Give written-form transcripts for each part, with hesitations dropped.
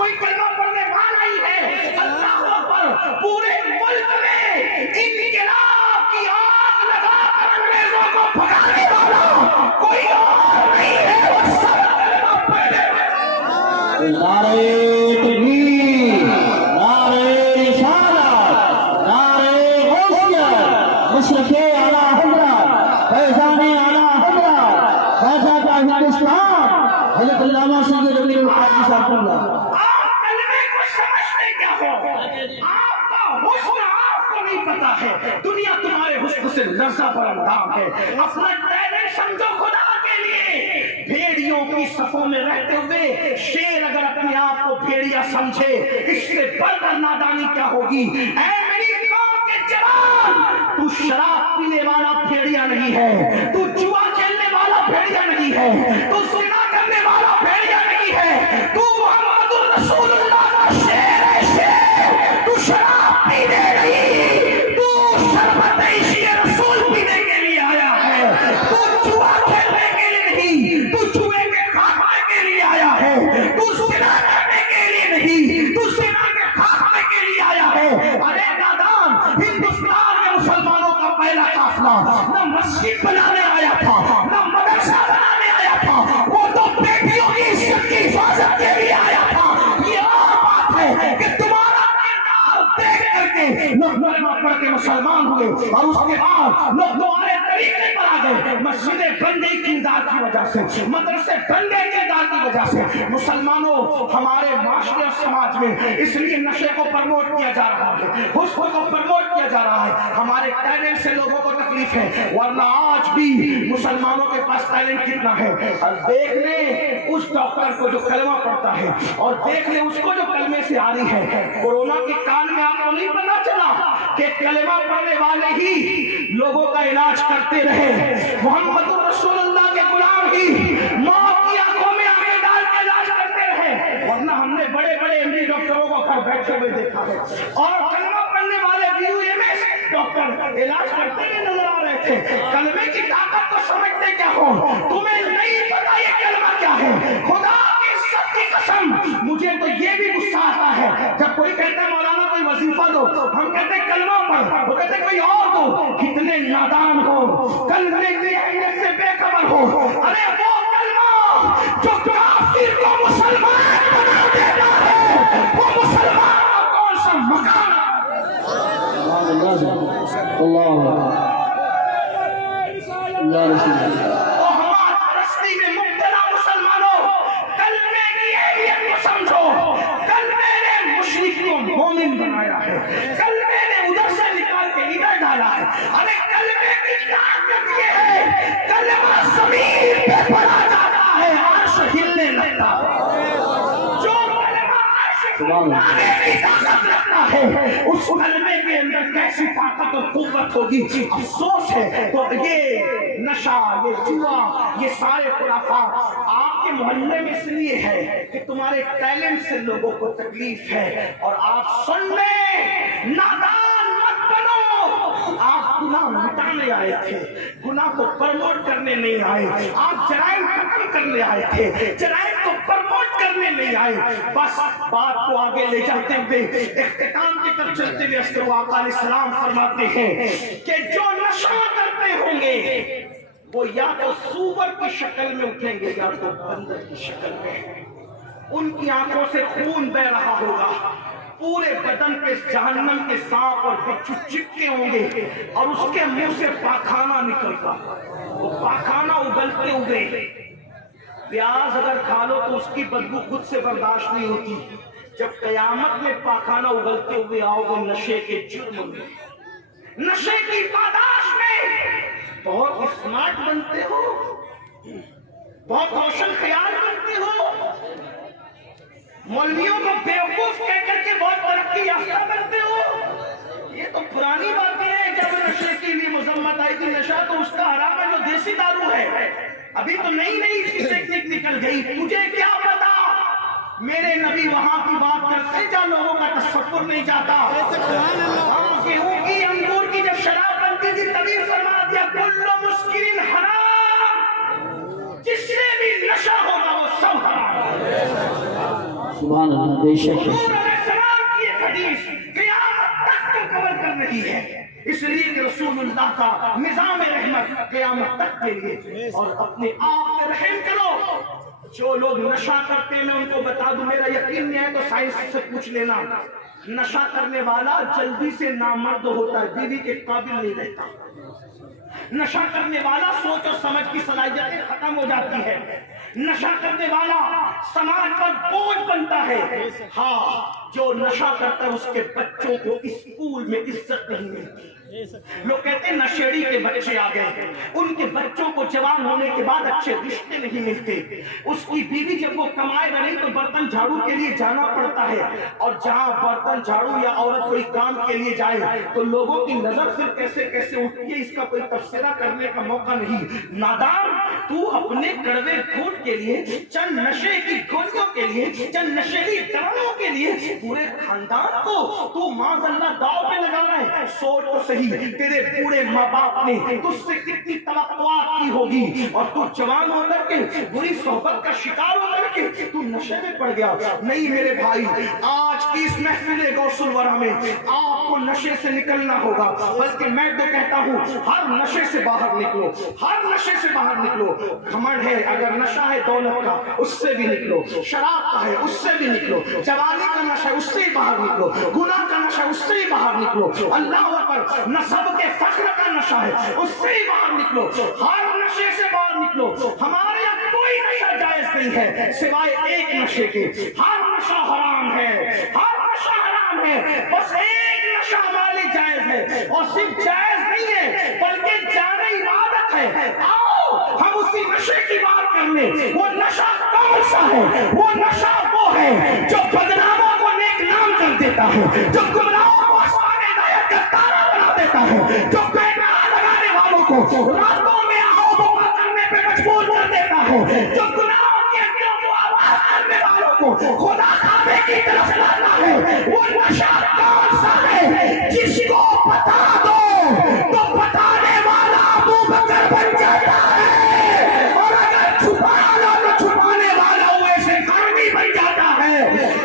کوئی کلمہ پڑھنے والا ہی ہے. اللہ اکبر. پورے ملک میں انقلاب کی آگ لگا کر انگریزوں کو بھگانے والا کوئی اور نہیں ہے. وہ سب کلمہ پڑھنے والے. نعرہ تکبیر، نعرہ رسالت، نعرہ غوثیت، مشرق اعلیٰ حضرت، فیضان اعلیٰ حضرت، خواجہ کا ہندوستان، حضرت علامہ سید ربیع القادری صاحب اللہ. آپ کلمے کو سمجھتے کیا ہو؟ آپ کا حسن آپ کو نہیں پتا ہے. دنیا تمہارے حسن سے لرزہ پر اندام ہے. اپنا ٹیلنٹ سمجھو خدا کے لیے. بھیڑیوں کی صفوں میں رہتے ہوئے شیر اگر اپنے آپ کو بھیڑیا سمجھے اس سے بڑھ کر نادانی کیا ہوگی. اے میری قوم کے جوان، تو شراب پینے والا بھیڑیا نہیں ہے، تو جوا کھیلنے والا بھیڑیا نہیں ہے، تو زنا کرنے والا بھیڑیا نہیں ہے، تو محمد الرسول اللہ کا شیر ہے. شیر تو شراب پینے نہیں، تو شربت عشق رسول پینے کے لیے آیا ہے. تو جوا کھیلنے کے لیے نہیں، تو جوئے کے خاتمے کے لیے آیا ہے. تو زنا کرنے کے لیے نہیں، تو زنا کے خاتمے کے لیے آیا ہے. ارے نادان، ہندوستان میں مسلمانوں کا پہلا قافلہ نہ مسجد بنانے آیا تھا نہ مدرسہ بنانے آیا تھا، وہ تو بیٹیوں کی عزت کی حفاظت کے لیے آیا تھا. یہ اور بات ہے کہ تمہارا کردار دیکھ کر کے لوگ کلمہ پڑھ کے مسلمان ہوئے اور اس کے بعد لوگ تمہارے طریقے پر آ گئے. مسجدیں بن گئی کردار کی وجہ سے، مدرسے بن گئے کردار کی وجہ سے. مسلمانوں، ہمارے معاشرے اور سماج میں اس لیے نشے کو پروموٹ کیا جا رہا ہے، حسن کو پروموٹ کیا جا رہا ہے. ہمارے ٹیلنٹ سے لوگوں کو تکلیف ہے، ورنہ آج بھی مسلمانوں کے پاس ٹیلنٹ کتنا ہے. اور دیکھ لیں اس ڈاکٹر کو جو کلمہ پڑھتا ہے، اور دیکھ لیں اس کو جو کلمے سے آ رہی ہے. کورونا کے کال میں آپ کو نہیں پتا چلا کہ کلمہ پڑھنے والے ہی لوگوں کا علاج کرتے رہے. محمد رسول اللہ کے غلام ہی موت کی آنکھوں میں آنکھیں ڈال کے علاج کرتے رہے. ورنہ ہم نے بڑے بڑے ایم ڈی ڈاکٹروں کو گھر بیٹھے ہوئے دیکھا ہے، اور کلمہ پڑھنے والے BUMS ڈاکٹر علاج کرتے ہوئے نظر آ رہے تھے. کلمے کی طاقت کو سمجھتے کیا ہو؟ تمہیں نہیں پتا یہ کلمہ کیا ہے. خدا کی عزت کی قسم، مجھے تو یہ بھی غصہ آتا ہے جب کوئی کہتا ہے مولانا کوئی وظیفہ دو، ہم کہتے ہیں کلمہ پڑھ، وہ کہتے ہیں کوئی اور دو. کتنے نادان ہو، کلمے کی اہمیت سے بے خبر ہو. ارے وہ کلمہ جو کافر کو مسلمان بنا دیتا ہے، وہ مسلمان کو کون سا مقام. ہمارا پرستی میں مبتلا مسلمانوں، کلمے کی اہمیت کو سمجھو. کلمے نے مشرک کو مومن بنایا ہے، کلمے نے ادھر سے نکال کے ادھر ڈالا ہے. ارے کلمے کی طاقت یہ ہے، کلمہ زمین پہ پڑا جاتا ہے عرش ہلنے لگتا ہے. جو کلمہ عرش ہلانے کی طاقت رکھتا ہے، اس کلمے کے اندر کیسی طاقت اور قوت ہوگی. افسوس ہے تو یہ نشہ، یہ جوا، یہ سارے خرافات آپ کے محلے میں اس لیے ہے کہ تمہارے ٹیلنٹ سے لوگوں کو تکلیف ہے. اور آپ سن لیں، نادان مت بنو. آپ گناہ مٹانے آئے تھے، گناہ کو پروموٹ کرنے نہیں آئے. آپ جرائم ختم کرنے آئے تھے، جرائم کو پروموٹ کرنے نہیں آئے. بس بات کو آگے لے جاتے ہوئے اختتام کی طرف چلتے ہوئے اصغر آقا علیہ السلام فرماتے ہیں کہ جو نشہ کرتے ہوں گے وہ یا تو سور کی شکل میں اٹھیں گے یا تو بندر کی شکل میں. ان کی آنکھوں سے خون بہ رہا ہوگا، پورے بدن پہ جہنم کے سانپ اور بچھو چپکے ہوں گے، اور اس کے منہ سے پاخانہ نکلتا. وہ پاخانہ اگلتے ہوئے، پیاز اگر کھا لو تو اس کی بدبو خود سے برداشت نہیں ہوتی. جب قیامت میں پاخانہ اگلتے ہوئے آؤ گے نشے کے جرم میں، نشے کی پاداش میں، بہت اسمارٹ بنتے ہو، بہت روشن خیال بنتے ہو، مولویوں کو بیوقوف کہہ کر کے بہت ترقی یافتہ بنتے ہو. یہ تو پرانی باتیں ہیں. جب نشے کے لیے مذمت آئی تھی، نشہ تو اس کا حرام ہے جو دیسی دارو ہے. ابھی تو نئی نئی اس کی ٹیکنیک نکل گئی. تجھے کیا پتا، میرے نبی وہاں کی بات کرتے جہاں لوگوں کا تصور نہیں جاتا. ہاں، گیہوں کی انگور کی جب شراب بنتی تھی تبھی فرما دیا کل مسکرین حرام، جس سے بھی نشہ ہوگا وہ سب حرام. سبحان اللہ، بے شک ہے۔ حضور علیہ السلام کی ایک حدیث قیامت تک کو کور کر رہی ہے، اس لیے کہ رسول اللہ کا نظام رحمت قیامت تک کے لیے۔ اور اپنے آپ پہ رحم کرو۔ جو لوگ نشہ کرتے ہیں میں ان کو بتا دوں، میرا یقین نہیں ہے تو سائنس سے پوچھ لینا، نشہ کرنے والا جلدی سے نامرد ہوتا ہے، بیوی کے قابل نہیں رہتا۔ نشہ کرنے والا سوچ اور سمجھ کی صلاحیتیں ختم ہو جاتی ہے، نشہ کرنے والا سماج پر بوجھ بنتا ہے۔ ہاں، جو نشہ کرتا ہے اس کے بچوں کو اسکول میں عزت نہیں ملتی۔ لوگ کہتے ہیں نشیڑی کے بچے آ گئے، ان کے بچوں کو جوان ہونے کے بعد اچھے رشتے نہیں ملتے۔ اس کی بیوی جب وہ کمائے گا نہیں تو برتن جھاڑو کے لیے جانا پڑتا ہے، اور جہاں برتن جھاڑو یا عورت کوئی کام کے لیے جائے تو لوگوں کی نظر پھر کیسے کیسے اٹھتی ہے، اس کا کوئی تبصرہ کرنے کا موقع نہیں۔ نادان، تو اپنے کڑوے گھونٹ کے لیے، چند نشے کی گولیوں کے لیے، چند نشیلی دواؤں کے لیے پورے خاندان کو تو معاذ اللہ داؤ پہ لگا رہا ہے۔ سوچ تو صحیح، تیرے پورے ماں باپ نے تجھ سے کتنی توقعات کی ہوگی، اور تو جوان ہو کر کے بری صحبت کا شکار ہو کر کے تو نشے میں پڑ گیا۔ نہیں میرے بھائی، آج کی اس محفل غوث الورا میں آپ کو نشے سے نکلنا ہوگا، بلکہ میں تو کہتا ہوں ہر نشے سے باہر نکلو، ہر نشے سے باہر نکلو۔ گھمنڈ ہے، اگر نشہ ہے دولت کا اس سے بھی نکلو، شراب کا ہے اس سے بھی نکلو، جوانی کا نشہ ہے اس سے ہی باہر نکلو، گناہ کا نشہ اس سے ہی باہر نکلو، اللہ اکبر، نسب کے فخر کا نشہ ہے اس سے ہی باہر نکلو، ہر نشے سے باہر نکلو۔ ہمارے یہاں کوئی نشہ جائز نہیں ہے سوائے ایک نشے کے، ہر نشہ حرام ہے، ہر نشہ حرام ہے، بس ایک نشہ ہمارے جائز ہے، اور صرف جائز نہیں ہے بلکہ جاری عبادت ہے۔ آؤ ہم اسی نشے کی بات کرنے۔ وہ نشہ کون سا ہے؟ وہ نشہ وہ ہے جو بدناموں کو نیک نام کر دیتا ہے، جو گمراہوں کو آسمان ہدایت کا تارا بنا دیتا ہے، جو بے گناہ لگانے والوں کو راتوں میں آہو بکا کرنے پہ مجبور کر دیتا ہے، جو گناہوں کی ہڈیوں کو آواز کرنے والوں کو خدا کعبے کی طرف لاتا ہے۔ وہ نشہ کون سا ہے؟ جس کو بتا دو تو بتانے والا ابو بکر بن جاتا ہے، اور اگر چھپا لو تو چھپانے والا ویسے قرنی بن جاتا ہے۔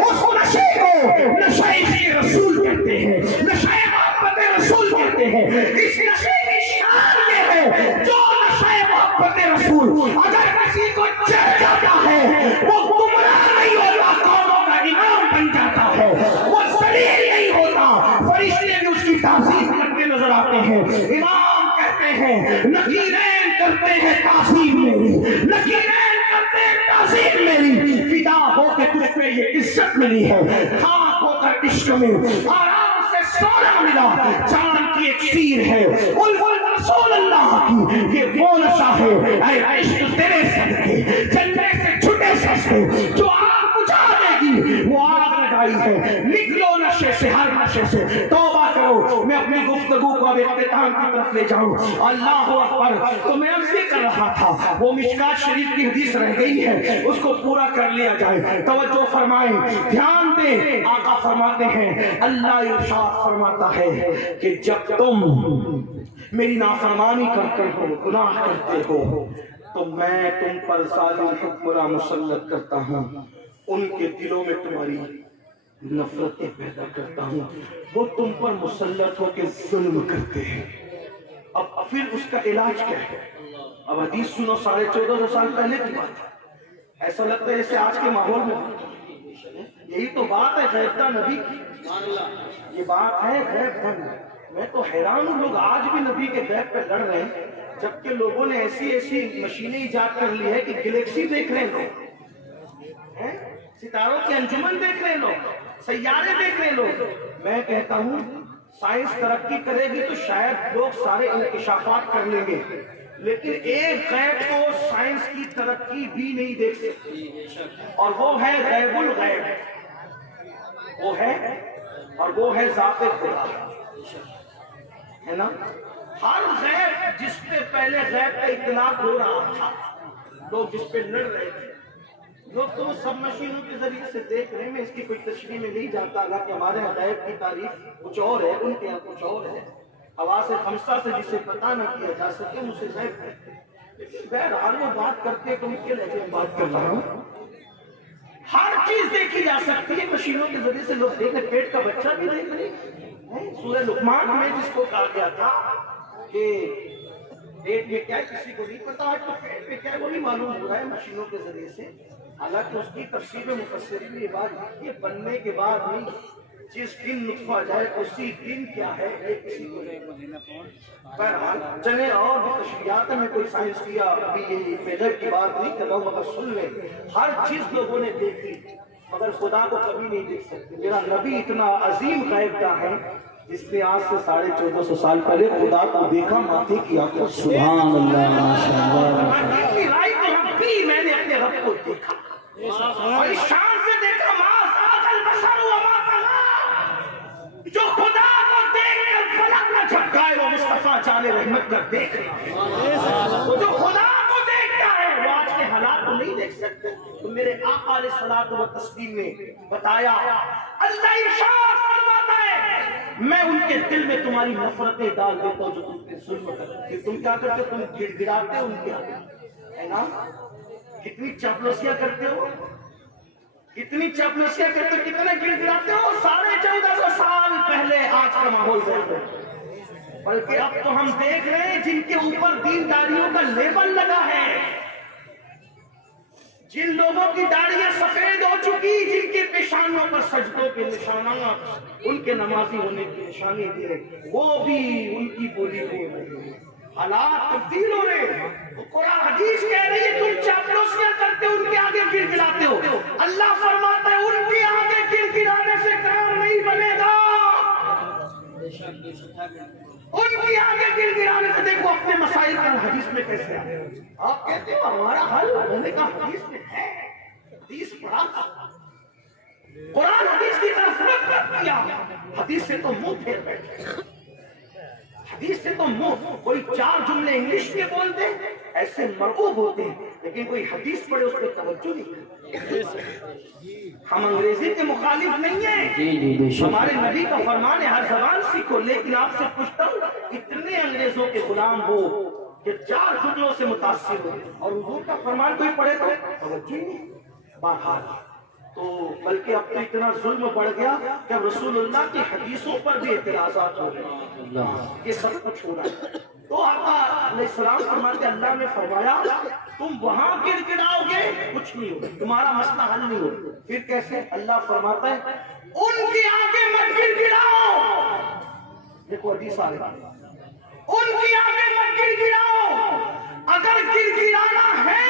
اس نشے کو نشے رسول کہتے ہیں، نشے محبت رسول کہتے ہیں۔ اس نشے کی شان یہ ہے جو نشے محبت رسول اگر کسی کو چڑھ جاتا ہے وہ گمراہ نہیں ہوتا، قوموں کا امام بن جاتا ہے، وہ ذلیل نہیں ہوتا، فرشتے بھی اس کی تعظیم کرتے نظر آتے ہیں۔ امام کہتے ہیں نکیرین کرتے ہیں تعظیم میری، نکیرین کرتے ہیں تعظیم میری، فدا ہو کے تجھ پہ یہ عزت ملی ہے، خاک ہو کر عشق میں آرام سے سونا ملا، جان کی ایک سیر ہے الفل رسول اللہ کی، یہ وہ نشہ ہے اے عشق تیرے صدقے جلنے سے چھٹے سستے، جو آگ بجھا دے گی وہ آگ لگائی ہے۔ نکلو نشے سے، ہر نشے سے توبہ کرو۔ میں اپنی گفتگو کو اب اختتام کی طرف لے جاؤں۔ اللہ اکبر، تو میں عرض کر رہا تھا وہ مشکات شریف کی حدیث رہ گئی ہے، اس کو پورا کر لیا جائے۔ توجہ فرمائیں، دھیان دیں، آقا فرماتے ہیں، اللہ ارشاد فرماتا ہے کہ جب تم میری نافرمانی کرتے ہو، گناہ کرتے ہو، تو میں تم پر ظالم حکمراں مسلط کرتا ہوں، ان کے دلوں میں تمہاری نفرتیں پیدا کرتا ہوں، وہ تم پر مسلط ہو کے ظلم کرتے ہیں۔ اب پھر اس کا علاج کیا ہے؟ اب حدیث سنو، 1450 سال پہلے کی بات ہے، ایسا لگتا ہے جیسے آج کے ماحول میں یہی تو بات ہے غیبتہ نبی کی، یہ بات ہے غیب بند۔ میں تو حیران ہوں، لوگ آج بھی نبی کے غیب پہ لڑ رہے ہیں، جبکہ لوگوں نے ایسی ایسی مشینیں ایجاد کر لی ہے کہ گلیکسی دیکھ رہے ہیں، ستاروں کی انجمن دیکھ رہے لوگ، سیارے دیکھ رہے لوگ۔ میں کہتا ہوں سائنس ترقی کرے گی تو شاید لوگ سارے انکشافات کر لیں گے، لیکن ایک غیب کو سائنس کی ترقی بھی نہیں دیکھ سکتی، اور وہ ہے غیب الغیب، وہ ہے، اور وہ ہے ذات خدا، ہے نا۔ ہر غیب جس پہ پہلے غیب کا اطلاق ہو رہا تھا، لوگ جس پہ لڑ رہے تھے، لوگ تو سب مشینوں کے ذریعے سے دیکھ رہے ہیں۔ میں اس کی کوئی تشریح میں نہیں جاتا، اللہ کہ ہمارے غیب کی تعریف کچھ اور ہے، ان کے یہاں کچھ اور ہے، حواس خمسہ سے جسے پتہ نہ کیا جا سکے اسے غیب کہتے ہیں۔ لیکن بہرحال وہ بات کرتے تو ان کے لہجے میں بات کر رہا ہوں ہر چیز دیکھی جا سکتی ہے مشینوں کے ذریعے سے. لوگ دیکھ رہے پیٹ کا بچہ بھی دیکھ رہے. سورہ لقمان میں جس کو کہا گیا تھا کہ پیٹ میں کیا ہے کسی کو نہیں پتا ہے, تو پیٹ میں کیا ہے وہ نہیں معلوم ہو رہا ہے مشینوں کے ذریعے سے. حالانکہ اس کی تفسیر میں مفسرین نے یہ بات لکھی ہے بننے کے بعد نہیں, جس دن نطفہ جائے اسی دن کیا ہے یہ کسی کو نہیں. بہرحال چلے اور بھی تشریحات میں کوئی سائنس کیا ابھی یہ میجر کی بات نہیں کر رہا ہوں, مگر سن لیں ہر چیز لوگوں نے دیکھی مگر خدا کو کبھی نہیں دیکھ سکتے. میرا نبی اتنا عظیم غیب کا ہے جس نے آج سے 1450 سال پہلے خدا کو دیکھا ماتھے کی آنکھوں سے. سبحان اللہ ماشاءاللہ. میں نے اپنے رب کو دیکھا اور اس شان سے دیکھا ما ساق البصر وما طغى. جو خدا کو دیکھ کر فلک نہ جھٹکائے وہ مصطفیٰ جان رحمت کر دیکھ رہا ہے. جو خدا کو دیکھتا ہے وہ آج کے حالات کو نہیں دیکھ سکتے. تو میرے آقا علیہ الصلوۃ والتسلیم نے بتایا اللہ ارشاد فرماتا ہے میں ان کے دل میں تمہاری نفرتیں ڈال دیتا ہوں جو تم پہ ظلم کرتے. تم کیا کرتے ہو, تم گڑ گڑاتے ہو ان کے آگے, ہے نا. کتنی چاپلوسیاں کرتے ہو, کتنی چاپلوسیاں کرتے ہو, کتنے گڑ گڑاتے ہو. 1450 سال پہلے آج کا ماحول ہے, بلکہ اب تو ہم دیکھ رہے ہیں جن کے اوپر دینداریوں کا لیبل لگا ہے, جن لوگوں کی داڑیاں سفید ہو چکی, جن کے پیشانوں پر سجدوں کے نشانات ان کے نمازی ہونے کی نشانی ہے, وہ بھی ان کی بولی ہو رہی ہے. حالات تبدیل ہو رہے ہیں. قرآن حدیث کہہ رہی ہے تم چاپلوسیاں کرتے ہو ان کے آگے گڑ گڑاتے ہو. اللہ فرماتا ہے ان کے آگے گڑ گڑانے سے کام نہیں بنے گا. ان کے آگے گڑ گڑانے سے دیکھو اپنے مسائل کا حدیث میں کیسے آئے. آپ کہتے ہو ہمارا حل ہونے کا حدیث میں ہے, حدیث پڑھا تھا, قرآن حدیث کی طرف رخ کر دیا, حدیث سے تو منہ پھیر بیٹھے. حدیث سے تو منہ, کوئی 4 جملے انگلش کے بول دے ایسے مرغوب ہوتے ہیں, لیکن کوئی حدیث پڑھے اس پہ توجہ نہیں. ہم انگریزی کے مخالف نہیں ہیں, ہمارے نبی کا فرمان ہے ہر زبان سیکھو, لیکن آپ سے پوچھتا ہوں اتنے انگریزوں کے غلام ہو کہ 4 جملوں سے متاثر ہو اور حضور کا فرمان کوئی پڑھے تو توجہ نہیں. بہرحال تو بلکہ اب تو اتنا ظلم بڑھ گیا کہ اب رسول اللہ کی حدیثوں پر بھی اعتراضات ہو رہے ہیں. یہ سب کچھ ہو رہا ہے. تو آقا علیہ السلام فرماتے اللہ نے فرمایا تم وہاں گڑ گڑاؤ گے کچھ نہیں ہوگا, تمہارا مسئلہ حل نہیں ہوگا. پھر کیسے؟ اللہ فرماتا ہے ان کے آگے مت گڑ گڑاؤ. دیکھو حدیث آ رہا ہے, ان کے آگے مت گڑ گڑاؤ. اگر گڑ گڑانا ہے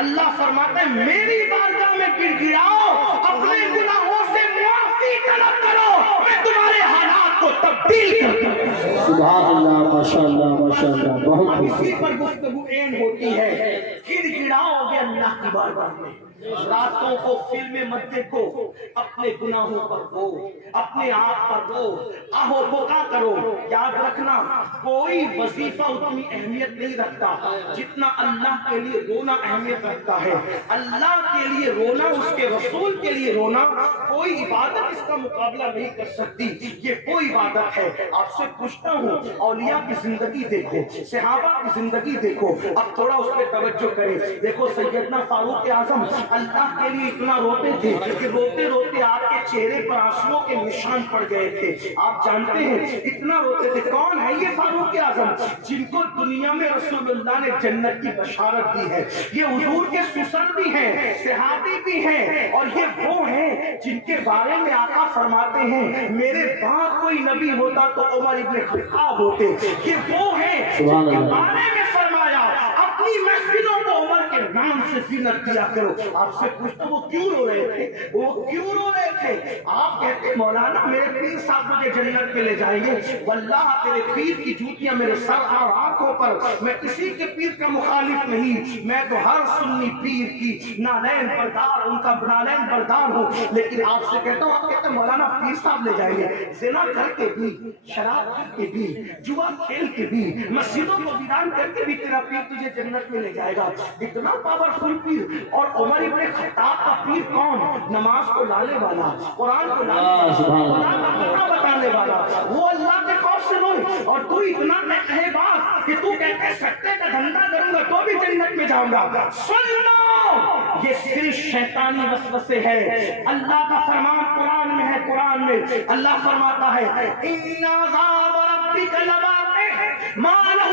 اللہ فرماتا ہے میری بارگاہ میں گڑ گڑاؤ, اپنے گناہوں سے معافی طلب کرو, میں تمہارے حالات کو تبدیل کر دوں. سبحان اللہ ماشاءاللہ ماشاءاللہ. بہت اسی پر گفتگو اینڈ ہوتی ہے. گڑ گڑاؤ گے اللہ کی بارگاہ میں, راتوں کو فلمیں مت دیکھو, اپنے گناہوں پر رو, اپنے آپ پر رو, آہو بکا کرو. یاد رکھنا کوئی وظیفہ اتنی اہمیت نہیں رکھتا جتنا اللہ کے لیے رونا اہمیت رکھتا ہے. اللہ کے لیے رونا, اس کے رسول کے لیے رونا, کوئی عبادت اس کا مقابلہ نہیں کر سکتی. یہ وہ عبادت ہے. آپ سے پوچھتا ہوں اولیاء کی زندگی دیکھو, صحابہ کی زندگی دیکھو, اب تھوڑا اس پہ توجہ کریں. دیکھو سیدنا فاروق اعظم اللہ کے لیے اتنا روتے تھے کہ روتے روتے آپ کے چہرے پر آنسوؤں کے نشان پڑ گئے تھے. آپ جانتے ہیں اتنا روتے تھے. کون ہے یہ فاروق اعظم جن کو دنیا میں رسول اللہ نے جنت کی بشارت دی ہے؟ یہ حضور کے سسر بھی ہیں, صحابی بھی ہیں, اور یہ وہ ہیں جن کے بارے میں آقا فرماتے ہیں میرے بعد کوئی نبی ہوتا تو عمر ابن خطاب ہوتے. یہ وہ ہیں جن کے بارے میں فرمایا اپنی محفلوں کو عمر کے نام سے زینت دیا کرو. آپ سے پوچھتا وہ کیوں رو رہے تھے, وہ کیوں رو رہے تھے؟ آپ کہتے مولانا میرے پیر صاحب مجھے جنت پہ لے جائیں گے. واللہ تیرے پیر کی جوتیاں میرے سر اور آنکھوں پر, میں کسی کے پیر کا مخالف نہیں, میں تو ہر سنی پیر کی نالین بردار, ان کا نالین بردار ہوں. لیکن آپ سے کہتا ہوں, آپ کہتے مولانا پیر صاحب لے جائیں گے, زنا کر کے بھی, شراب کر کے بھی, جوا کھیل کے بھی, مسجدوں کو ویران کر کے بھی تیرا پیر تجھے جنت میں لے جائے گا. اتنا پاورفل پیر. اور عمر ابن خطاب کا پیر کون؟ نماز کو لانے والا, قرآن کو لانے والا, بتانے والا, وہ اللہ کے خوف سے روئے. اور تو اتنا میں کہے بات کہ تو کہتے سکتے کا دھندا کروں گا تو بھی جنت میں جاؤں گا. سن لو یہ صرف شیطانی وسوسے ہے. اللہ کا فرمان قرآن میں ہے. قرآن میں اللہ فرماتا ہے ان عذاب ربک لواقع ما